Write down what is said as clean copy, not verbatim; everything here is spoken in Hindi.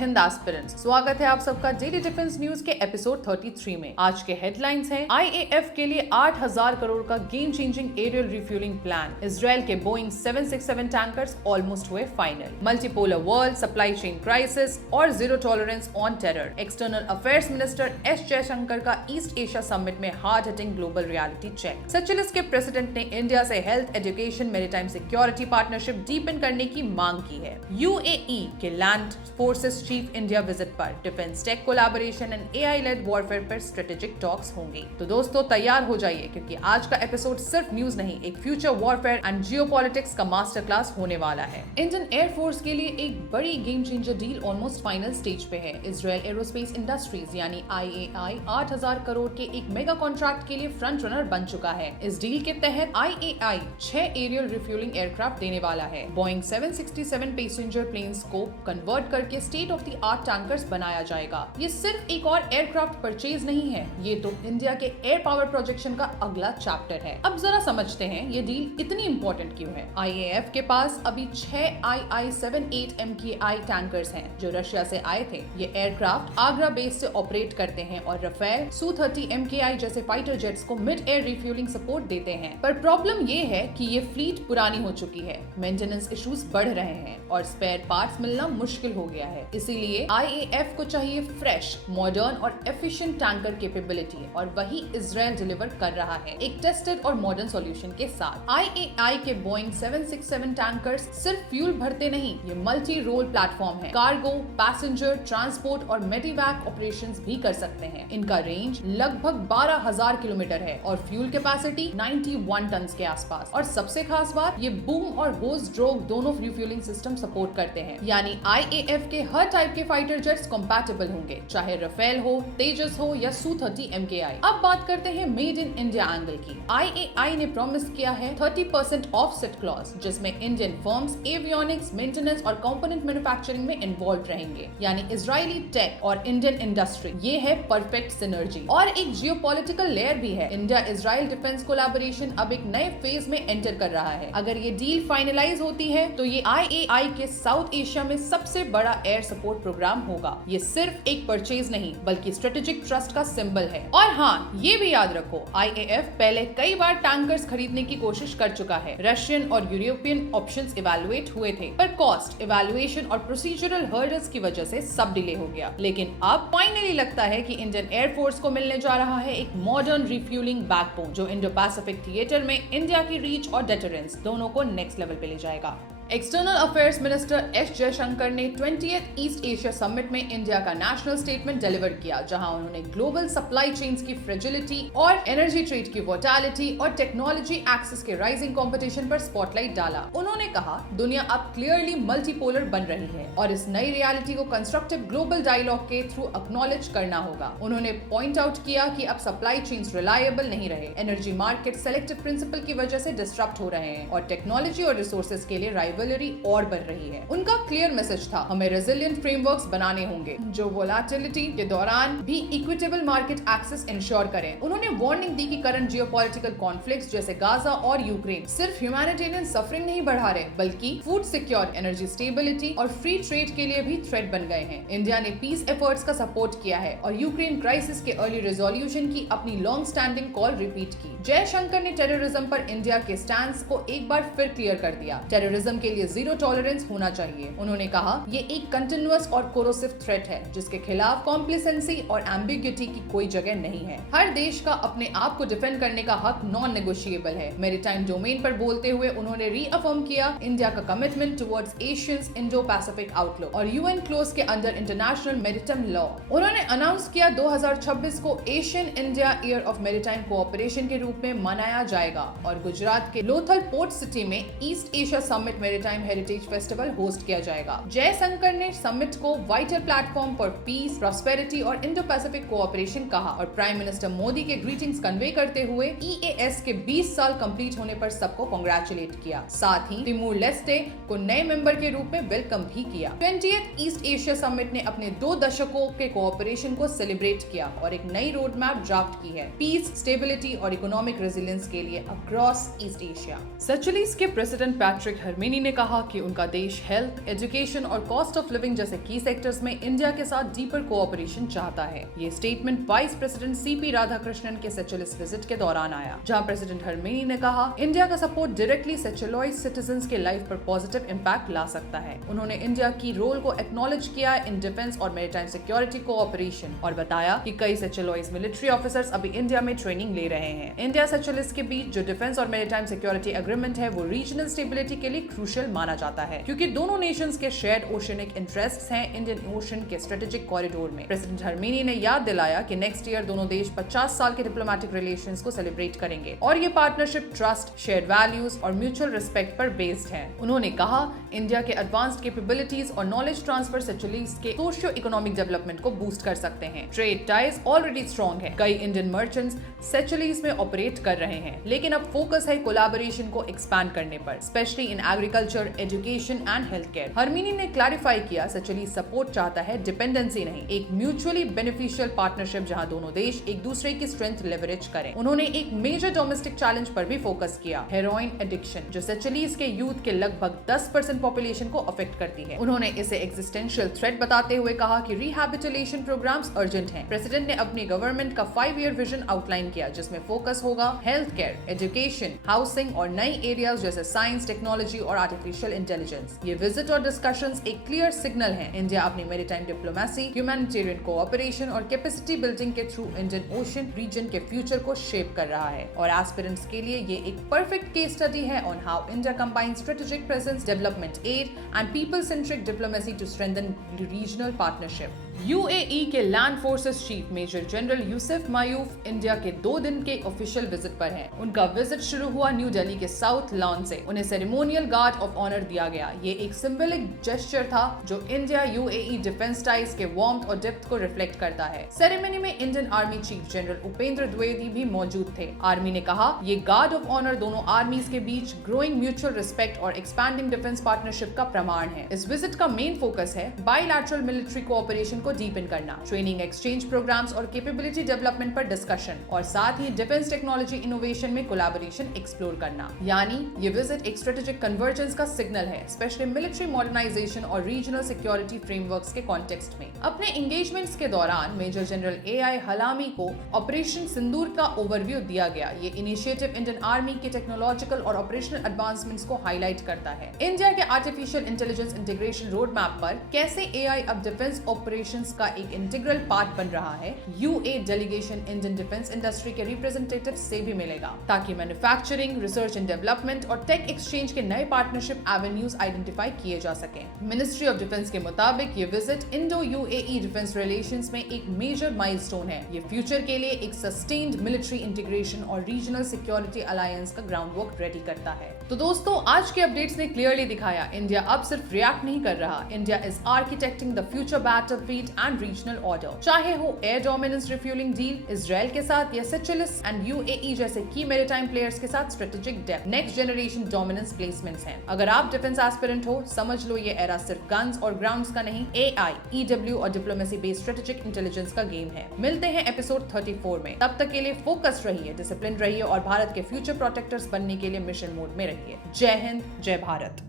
हिंद एस्पिरेंट्स, स्वागत है आप सबका डेली डिफेंस न्यूज के एपिसोड 33 में। आज के हेडलाइंस हैं, आईएएफ के लिए 8000 करोड़ का game changing aerial refuelling plan, Israel के बोइंग 767 टैंकर्स ऑलमोस्ट हुए final, multipolar world, supply chain crisis और zero tolerance on terror, external affairs minister S Jaishankar का ईस्ट एशिया समिट में hard hitting global reality check, Seychelles के प्रेसिडेंट ने इंडिया से health, education, maritime security partnership deepen करने की मांग की है, यूएई के land forces chief India visit पर defence tech collaboration and AI lead warfare पर स्ट्रेटेजिक टॉक्स होंगे। तो दोस्तों तैयार हो जाइए, क्योंकि आज का एपिसोड सिर्फ न्यूज नहीं, एक फ्यूचर वॉरफेयर एंड जियोपॉलिटिक्स का मास्टर क्लास होने वाला है। इंडियन एयरफोर्स के लिए एक बड़ी game changer deal almost final stage पे है। इजराइल एरोस्पेस इंडस्ट्रीज यानी IAI 8000 करोड़ के एक मेगा कॉन्ट्रैक्ट के लिए फ्रंट रनर बन चुका है। इस डील के तहत IAI 6 एरियल रिफ्यूलिंग एयरक्राफ्ट देने वाला है। बोइंग 767 पैसेंजर प्लेन्स को कन्वर्ट करके state of the art tankers बनाया जाएगा। ये सिर्फ एक और एयरक्राफ्ट परचेज नहीं है, ये तो इंडिया के एयर पावर प्रोजेक्शन का अगला चैप्टर है। अब जरा समझते हैं ये डील इतनी इंपॉर्टेंट क्यों है। IAF के पास अभी 6 II-78 MKI टैंकर्स हैं जो रशिया से आए थे। ये एयरक्राफ्ट आगरा बेस से ऑपरेट करते हैं और रफेल Su-30 MKI जैसे फाइटर जेट्स को मिड एयर रिफ्यूलिंग सपोर्ट देते हैं। पर प्रॉब्लम ये है कि ये फ्लीट पुरानी हो चुकी है, मेंटेनेंस इश्यूज बढ़ रहे हैं और स्पेयर पार्ट्स मिलना मुश्किल हो गया है। इसीलिए IAF को चाहिए फ्रेश, मॉडर्न और एफिशिएंट टैंकर कैपेबिलिटी, और वही इजराइल डिलीवर कर रहा है एक टेस्टेड और मॉडर्न सॉल्यूशन के साथ। IAI के बोइंग 767 टैंकर्स सिर्फ फ्यूल भरते नहीं, ये मल्टी रोल प्लेटफॉर्म है। कार्गो, पैसेंजर, ट्रांसपोर्ट और मेडिवैक ऑपरेशंस भी कर सकते हैं। इनका रेंज लगभग 12,000 किलोमीटर है और फ्यूल कैपेसिटी 91 टन के आसपास। और सबसे खास बात, ये बूम और होज ड्रोग दोनों रिफ्यूलिंग सिस्टम सपोर्ट करते हैं, यानी IAF के हर टाइप के फाइटर जेट्स कंपैटिबल होंगे, चाहे रफेल हो, तेजस हो या Su-30 MKI। अब बात करते हैं मेड इन इंडिया एंगल की। IAI ने प्रॉमिस किया है 30% ऑफसेट क्लॉज, जिसमें इंडियन फर्म्स एवियोनिक्स, मेंटेनेंस और कंपोनेंट मैन्युफैक्चरिंग में इन्वॉल्व रहेंगे, यानी इजरायली टेक और इंडियन इंडस्ट्री। ये है परफेक्ट सिनर्जी। और एक जियोपॉलिटिकल लेयर भी है। इंडिया इजराइल डिफेंस कोलैबोरेशन अब एक नए फेज में एंटर कर रहा है। अगर ये डील फाइनलाइज होती है तो ये IAI के साउथ एशिया में सबसे बड़ा एयर सपोर्ट प्रोग्राम होगा। ये सिर्फ एक परचेज नहीं, बल्कि स्ट्रेटेजिक ट्रस्ट का सिंबल है। और हाँ, ये भी याद रखो, IAF पहले कई बार टैंकर्स खरीदने की कोशिश कर चुका है। रशियन और यूरोपियन ऑप्शंस इवैल्यूएट हुए थे, पर कॉस्ट, इवैल्यूएशन और प्रोसीजरल हर्डल्स की वजह से सब डिले हो गया। लेकिन अब फाइनली लगता है कि इंडियन एयरफोर्स को मिलने जा रहा है एक मॉडर्न रिफ्यूलिंग बैकबोन, जो इंडो पैसिफिक थिएटर में इंडिया की रीच और डेटरेंस दोनों को नेक्स्ट लेवल पे ले जाएगा। External affairs minister S Jaishankar ने 20th ईस्ट एशिया समिट में इंडिया का नेशनल स्टेटमेंट डिलीवर किया, जहां उन्होंने ग्लोबल सप्लाई चेन्स की फ्रेजिलिटी और एनर्जी ट्रेड की वोलेटिलिटी और टेक्नोलॉजी एक्सेस के राइजिंग कंपटीशन पर स्पॉटलाइट डाला। उन्होंने कहा, दुनिया अब क्लियरली मल्टीपोलर बन रही है और इस नई रियलिटी को कंस्ट्रक्टिव ग्लोबल डायलॉग के थ्रू एक्नॉलेज करना होगा। उन्होंने पॉइंट आउट किया कि अब सप्लाई चेन्स रिलायबल नहीं रहे, एनर्जी मार्केट सेलेक्टिव प्रिंसिपल की वजह से डिस्टर्ब हो रहे हैं और टेक्नोलॉजी और रिसोर्सेज के लिए और बढ़ रही है। उनका क्लियर मैसेज था, हमें रेजिलिएंट फ्रेमवर्क्स बनाने होंगे जो वोलेटिलिटी के दौरान भी इक्विटेबल मार्केट एक्सेस इंश्योर करें। उन्होंने वार्निंग दी कि करंट जियोपॉलिटिकल कॉन्फ्लिक्ट्स जैसे गाजा और यूक्रेन सिर्फ ह्यूमैनिटेरियन सफरिंग नहीं बढ़ा रहे, बल्कि फूड सिक्योर, एनर्जी स्टेबिलिटी और फ्री ट्रेड के लिए भी थ्रेट बन गए हैं। इंडिया ने पीस एफर्ट्स का सपोर्ट किया है और यूक्रेन क्राइसिस के अर्ली रेजोल्यूशन की अपनी लॉन्ग स्टैंडिंग कॉल रिपीट की। जयशंकर ने टेररिज्म पर इंडिया के स्टैंड को एक बार फिर क्लियर कर दिया। टेररिज्म के लिए जीरो टॉलरेंस होना चाहिए। उन्होंने कहा, ये एक कंटिन्यूअस और कोरोसिव थ्रेट है जिसके खिलाफ कॉम्प्लिसेंसी और एम्बिग्यूटी की कोई जगह नहीं है। हर देश का अपने आप को डिफेंड करने का हक नॉन नेगोशिएबल है। मैरीटाइम डोमेन पर बोलते हुए उन्होंने रीअफर्म किया इंडिया का commitment towards Asians Indo Pacific outlook और UN क्लोज के अंडर इंटरनेशनल मैरीटाइम लॉ। उन्होंने अनाउंस किया 2026 को Asian India year of maritime cooperation के रूप में मनाया जाएगा और गुजरात के लोथल पोर्ट सिटी में east Asia summit maritime heritage festival host किया जाएगा। जयशंकर ने समिट को vital platform for piece, prosperity और इंडो पैसिफिक कोऑपरेशन कहा और प्राइम मिनिस्टर मोदी के ग्रीटिंग्स कन्वे करते हुए EAS के 20 साल कंप्लीट होने पर सबको कांग्रेचुलेट किया। साथ ही तिमोर लेस्टे को नए मेंबर के रूप में वेलकम भी किया। 20th ईस्ट एशिया समिट ने अपने 2 दशकों के कोऑपरेशन को सेलिब्रेट किया और एक नई रोड मैप ड्राफ्ट की है पीस, स्टेबिलिटी और इकोनॉमिक रेजिलियंस के लिए अक्रॉस ईस्ट एशिया। सेचेल्स के प्रेसिडेंट पैट्रिक हर्मेनी ने ने कहा कि उनका देश हेल्थ, एजुकेशन और कॉस्ट ऑफ लिविंग जैसे की सेक्टर्स में इंडिया के साथ डीपर कोऑपरेशन चाहता है। ये statement vice president CP Radhakrishnan के सेचुलिस विजिट के दौरान आया, जहां प्रेसिडेंट हरमेनी ने कहा इंडिया का सपोर्ट डायरेक्टली सेचुलॉइड सिटीजंस के लाइफ पर पॉजिटिव इंपैक्ट ला सकता है। उन्होंने इंडिया की रोल को एक्नॉलेज किया इन डिफेंस और मैरीटाइम सिक्योरिटी कोऑपरेशन और बताया कि कई सेचुलॉइड मिलिट्री ऑफिसर्स अभी इंडिया में ट्रेनिंग ले रहे हैं। इंडिया सेचुलिस के बीच जो डिफेंस और मैरीटाइम सिक्योरिटी एग्रीमेंट है वो रीजनल स्टेबिलिटी के लिए क्रूशियल माना जाता है, क्योंकि दोनों नेशंस के शेयर्ड ओशियनिक इंटरेस्ट्स हैं इंडियन ओशन के स्ट्रेटेजिक कॉरिडोर में। प्रेसिडेंट हरमेनी ने याद दिलाया कि नेक्स्ट ईयर दोनों देश 50 साल के डिप्लोमेटिक रिलेशंस को सेलिब्रेट करेंगे और ये पार्टनरशिप ट्रस्ट, शेयर्ड वैल्यूज और म्यूचुअल रिस्पेक्ट पर बेस्ड है। उन्होंने कहा इंडिया के एडवांस्ड कैपेबिलिटीज और नॉलेज ट्रांसफर सेचुलीज के सोशियो इकोनॉमिक डेवलपमेंट को बूस्ट कर सकते हैं। ट्रेड टाइज ऑलरेडी स्ट्रॉन्ग है, कई इंडियन मर्चेंट्स सेचुलीज में ऑपरेट कर रहे हैं, लेकिन अब फोकस है कोलैबोरेशन को एक्सपैंड करने पर, specially in agriculture, education and health care. हरमेनी ने क्लैरिफाई किया सेचुलीज सपोर्ट चाहता है, डिपेंडेंसी नहीं, एक म्यूचुअली बेनिफिशियल पार्टनरशिप जहां दोनों देश एक दूसरे की स्ट्रेंथ लेवरेज करें। उन्होंने एक मेजर डोमेस्टिक चैलेंज पर भी फोकस किया, हेरोइन एडिक्शन, जो सेचुलीज के यूथ के लगभग 10% पॉपुलेशन को अफेक्ट करती है। उन्होंने इसे एग्जिस्टेंशियल थ्रेट बताते हुए कहा कि रिहैबिलिटेशन प्रोग्राम्स अर्जेंट हैं। प्रेसिडेंट ने अपनी गवर्नमेंट का 5-year विजन आउटलाइन किया, जिसमें फोकस होगा हेल्थ केयर, एजुकेशन, हाउसिंग और नई एरियाज जैसे साइंस, टेक्नोलॉजी और आर्टिफिशियल इंटेलिजेंस। ये विजिट और डिस्कशंस एक क्लियर सिग्नल है इंडिया अपनी मैरीटाइम डिप्लोमेसी, ह्यूमैनिटेरियन कोऑपरेशन और कैपेसिटी बिल्डिंग के थ्रू इंडियन ओशन रीजन के फ्यूचर को शेप कर रहा है और एस्पिरेंट्स के लिए ये एक परफेक्ट केस स्टडी है on how India combines strategic presence, development aid and people centric diplomacy to strengthen regional partnership. UAE के land forces chief major general Yusuf मायूफ India के 2 दिन के ऑफिशियल विजिट पर हैं। उनका विजिट शुरू हुआ न्यू दिल्ली के साउथ लॉन से। उन्हें सेरेमोनियल गार्ड ऑफ ऑनर दिया गया। ये एक सिंबलिक जेस्चर था जो इंडिया यूएई डिफेंस टाइज के वार्मथ और डेप्थ को रिफ्लेक्ट करता है। सेरेमनी में Indian army chief general Upendra Dwivedi भी मौजूद थे। आर्मी ने कहा ये गार्ड ऑफ ऑनर दोनों आर्मीज के बीच ग्रोइंग म्यूचुअल रिस्पेक्ट और एक्सपैंडिंग डिफेंस पार्टनरशिप का प्रमाण है। इस विजिट का मेन फोकस है बायलैटरल मिलिट्री कोऑपरेशन को डीपन करना, ट्रेनिंग एक्सचेंज प्रोग्राम्स और कैपेबिलिटी डेवलपमेंट पर डिस्कशन और साथ ही डिफेंस टेक्नोलॉजी इनोवेशन में कोलैबोरेशन एक्सप्लोर करना। यानी ये विजिट एक स्ट्रेटेजिक कन्वर्जेंस का सिग्नल है, स्पेशली मिलिट्री मॉडर्नाइजेशन और रीजनल सिक्योरिटी फ्रेमवर्क्स के कॉन्टेक्स्ट में। अपने एंगेजमेंट्स के दौरान मेजर जनरल एआई हलामी को ऑपरेशन सिंदूर का ओवरव्यू दिया गया। ये इनिशिएटिव इंडियन आर्मी के टेक्नोलॉजिकल और ऑपरेशनल एडवांसमेंट्स को हाईलाइट करता है। इंडिया के artificial intelligence integration road map पर कैसे एआई अब डिफेंस ऑपरेशंस का एक इंटीग्रल पार्ट बन रहा है, UAE delegation Indian defence industry के रिप्रेजेंटेटिव से भी मिलेगा, ताकि मैन्युफैक्चरिंग, रिसर्च एंड डेवलपमेंट और टेक एक्सचेंज के नए पार्टनरशिप एवेन्यूज आइडेंटिफाई किए जा सकें। मिनिस्ट्री ऑफ डिफेंस के मुताबिक ये visit Indo UAE defence relations में एक मेजर माइलस्टोन है। ये फ्यूचर के लिए एक सस्टेन्ड मिलिट्री इंटीग्रेशन और रीजनल सिक्योरिटी अलायंस का ग्राउंडवर्क रेडी करता है। तो दोस्तों, आज के अपडेट्स ने क्लियरली दिखाया इंडिया अब सिर्फ रिएक्ट नहीं कर रहा, India is architecting the future battlefield and regional order. चाहे हो air dominance refuelling deal Israel के साथ या सेचुलिस एंड यूएई जैसे की मैरीटाइम प्लेयर्स के साथ strategic depth, next generation dominance placements हैं। अगर आप डिफेंस एस्पिरेंट हो, समझ लो ये एरा सिर्फ गन्स और ग्राउंड्स का नहीं, एआई, ईडब्ल्यू और डिप्लोमेसी बेस्ड स्ट्रेटेजिक इंटेलिजेंस का गेम है। मिलते हैं एपिसोड 34 में। तब तक के लिए फोकस्ड रहिए, डिसिप्लिन रहिए और भारत के फ्यूचर प्रोटेक्टर्स बनने के लिए मिशन मोड में रहिए। जय हिंद, जय भारत।